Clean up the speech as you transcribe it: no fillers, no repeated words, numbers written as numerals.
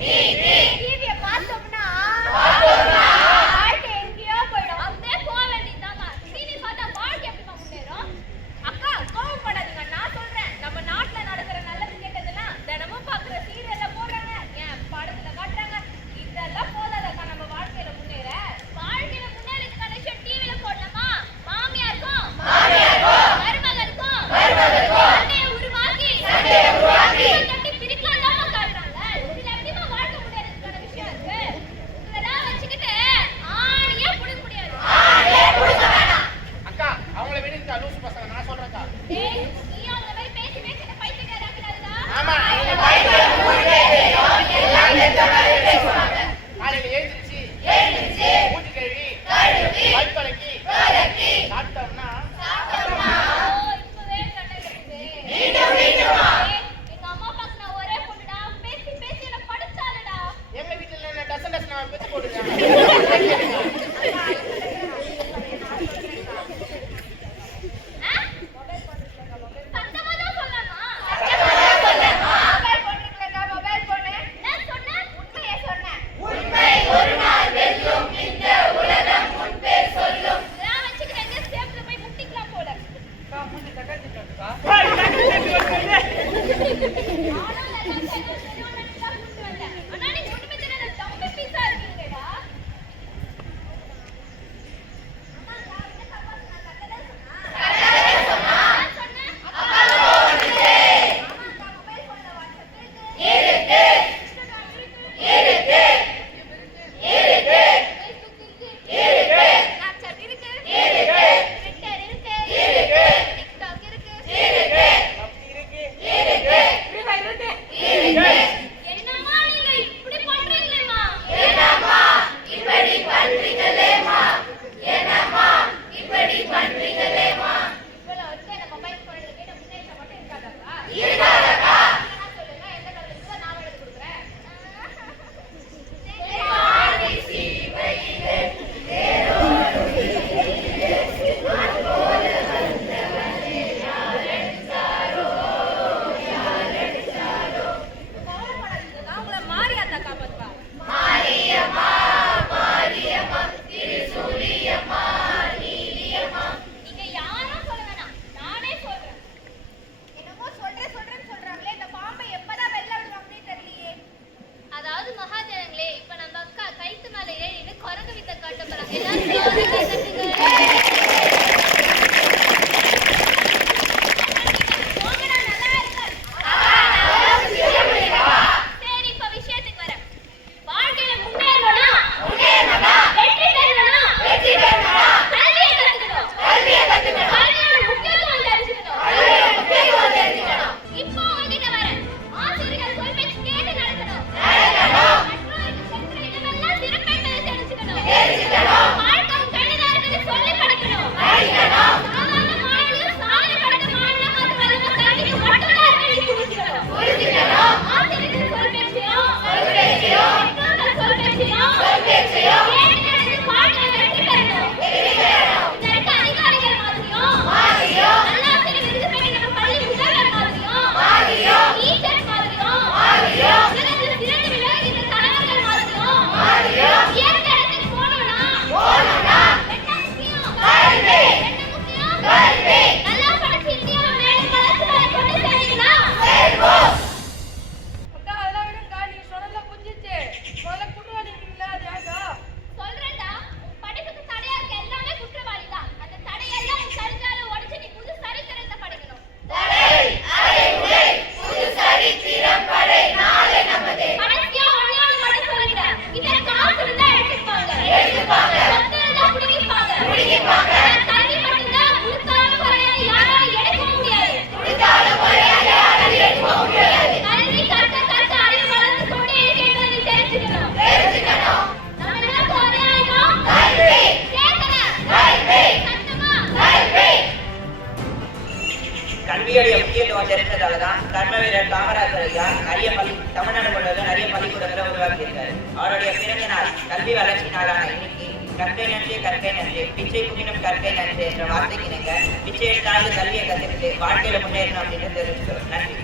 டிவியை பார்த்தோம்னா வாழ்க்கை எங்கேயோ போயிடும். அப்படியே போக வேண்டியதுதாம்மா. டிவி பார்த்தா வாழ்க்கை எப்படிமா முன்னேறும்? அக்கா கோவப்படாதீங்க, நான் சொல்றேன். நம்ம நாட்டுல நடக்கிற நல்லது கேட்டதெல்லாம் தினமும் பாக்குற சீரியல்ல போடுறாங்க, ஏன் படத்துல காட்டுறாங்க. இதெல்லாம் போதாதக்கா நம்ம வாழ்க்கையில முன்னேற. வாழ்க்கையில முன்னேறதுக்கான விஷயம் டிவில போடலாமா? மாமியாருக்கும் மருமகளுக்கும் சண்டையை உருவாக்கி கட்டி பிரிக்கலாமா காட்டுறாங்க. இதுல எப்படிமா வாழ்க்கை முன்னேறதுக்கான விஷயம் இருக்கு? இதெல்லாம் வச்சுக்கிட்டு ஆணியே புடுங்க முடியாது. அக்கா அவங்கள விடுங்க, லூசு பசங்க. நான் சொல்றேன்க்கா. டேய், நீ அவங்க மாதிரி பேசி பேசி பைத்தியக்காரராக்குறாதடா. ஆமா, அவங்க பைத்தியம் மூணே தெரியும், எல்லாம் இந்த மாதிரி பேசுவாங்க. காலையில எழுந்திருச்சு மூஞ்சி கழுவி பல் துலக்கி சாப்பிட்டோம்னா இப்பவே சண்டை கட்டுது. எங்க அம்மா அப்பாக்கு நான் ஒரே பொண்ணுடா. பேசி பேசி என்ன படுத்தாலடா. எங்க வீட்டுல என்ன டசன் டசன் பெத்து போட்டுருக்காங்க. சத்தமா தான் சொல்லலாமா? மொபைல் போன் இருக்குல்லக்கா, மொபைல் போனு. என்ன சொன்ன? உண்மையை சொன்னேன். உண்மை ஒரு நாள் வெல்லும், இந்த உலகம் முன்பே சொல்லும். இதெல்லாம் வச்சுக்கிட்டு எங்க சேஃப்ல போய் முட்டிக்கலாம் போல. அக்கா மூஞ்சி தக்காச்சிட்டா. என்னம்மா நீங்க இப்படி பண்றீங்களேம்மா? இவ்வளவு இருக்கு, இந்த மொபைல் போன் எடுத்துட்டு முன்னேற்றம் மட்டும் இருக்காதாக்கா? நான் சொல்லுங்க, எந்த கலர் இருக்கோ நான் எடுத்து கொடுக்குறேன். கோவப்படாதீங்க, நான் உங்களை மாரியாத்தா காப்பாத்துவா. நீங்க யாரும் சொல்ல வேணாம், நானே சொல்றேன். என்னமோ சொல்றேன்னு சொல்றாங்களே, இந்த பாம்பை எப்பதான் வெளில விடுவாங்கன்னே தெரியலையே. அதாவது மகாஜனங்களே, இப்ப நம்ம அக்கா கைத்து மேல ஏறிட்டு குரங்கு வித்த காட்ட போறாங்க. எல்லாரும் ஜோரா கை தட்டுங்க. போங்கடா, நல்லா இருக்கு. சரி, இப்ப விஷயத்துக்கு வரேன். வாழ்க்கையில முன்னேறணும்னா வெற்றி பெறணும். கல்வியை கத்துக்கணும். கல்வியோட முக்கியத்துவம் தெரிஞ்சுக்கணும். இப்போ உங்ககிட்ட வரேன். ஆசிரியர்கள் சொல் பேச்சு கேட்டு நடக்கணும். மற்றவருக்கு சென்ற இடமெல்லாம் சிறப்பேற்பதை தெரிஞ்சுக்கணும். வாழ்க்கையும் கணிதார்கள் சொல்லி படிக்கணும். சாதாரண மாணவர்கள் சாதனை படைத்த மாணவர்கள் வல்லுநர் கல்விக்கு மட்டும்தான் புரிஞ்சுக்கணும். ஆசிரியர்கள் சொல் பேச்சையும் பெற்றோர்கள் சொல் பேச்சையும் கேட்டு நடந்து வாழ்க்கையில் வெற்றி பெறணும். இதற்கு அதிகாரிகள் மாதிரியும் நல்லாசிரியர் விருது பெற்ற நம்ம பள்ளி முதல்வர் மாதிரியும் டீச்சர் மாதிரியும் உலகத்தில் சிறந்து விளங்குகின்ற தலைவர்கள் மாதிரியும் உயர்ந்த இடத்துக்கு போகணும்னா என்ன முக்கியம்? நல்லா படிச்சு இந்தியாவை மேலும் வளர்ச்சிகளை கொண்டு செல்வீங்களா? அக்கா அதெல்லாம் விடுங்கக்கா, நீங்க சொன்னதுல புரிஞ்சிச்சு. முதல்ல குற்றவாளி இருக்கீங்களா, அது யாருக்கா? சொல்றேன்டா, உன் படிப்புக்கு தடையா இருக்க எல்லாமே குற்றவாளி தான். அந்த தடையெல்லாம் உன் சரிஞ்சால உடைச்சு நீ புது சரித்திரத்தை படைக்கணும். கடைசியா ஒண்ணே ஒண்ணு மட்டும் சொல்லிக்கிறேன். இதுல காசு இருந்தா எடுத்துப்பாங்க. சொத்து இருந்தா புடிங்கிப்பாங்க. கல்வி மட்டும்தான் கொடுத்தாலும் குறையாது, யாராலும் எடுக்கவும் முடியாது. கல்வி கற்க கற்க அறிவு வளர்ந்து கொண்டே இருக்கிறது, நீ தெரிஞ்சுக்கணும். நம்ம எல்லாம் ஒரே ஆயுதம். கேட்கல. சத்தமா. கல்வியுடைய முக்கியத்துவம் தெரிஞ்சதாலதான் கர்மவீரர் காமராஜர் ஐயா தமிழ்நாடு முழுவதும் நிறைய பள்ளிக்கூடங்களை உருவாக்கியிருக்காரு. அவருடைய பிறந்த நாள் கல்வி வளர்ச்சி நாளான இன்னைக்கு கற்கை நன்றி பிச்சை புகினும் கற்கை நன்றி என்ற வார்த்தைக்கு நீங்க பிச்சை எடுத்தாலும் கல்வியை கத்துக்கிட்டு வாழ்க்கையில முன்னேறணும் அப்படின்னு தெரிஞ்சுக்கிறோம். நன்றி.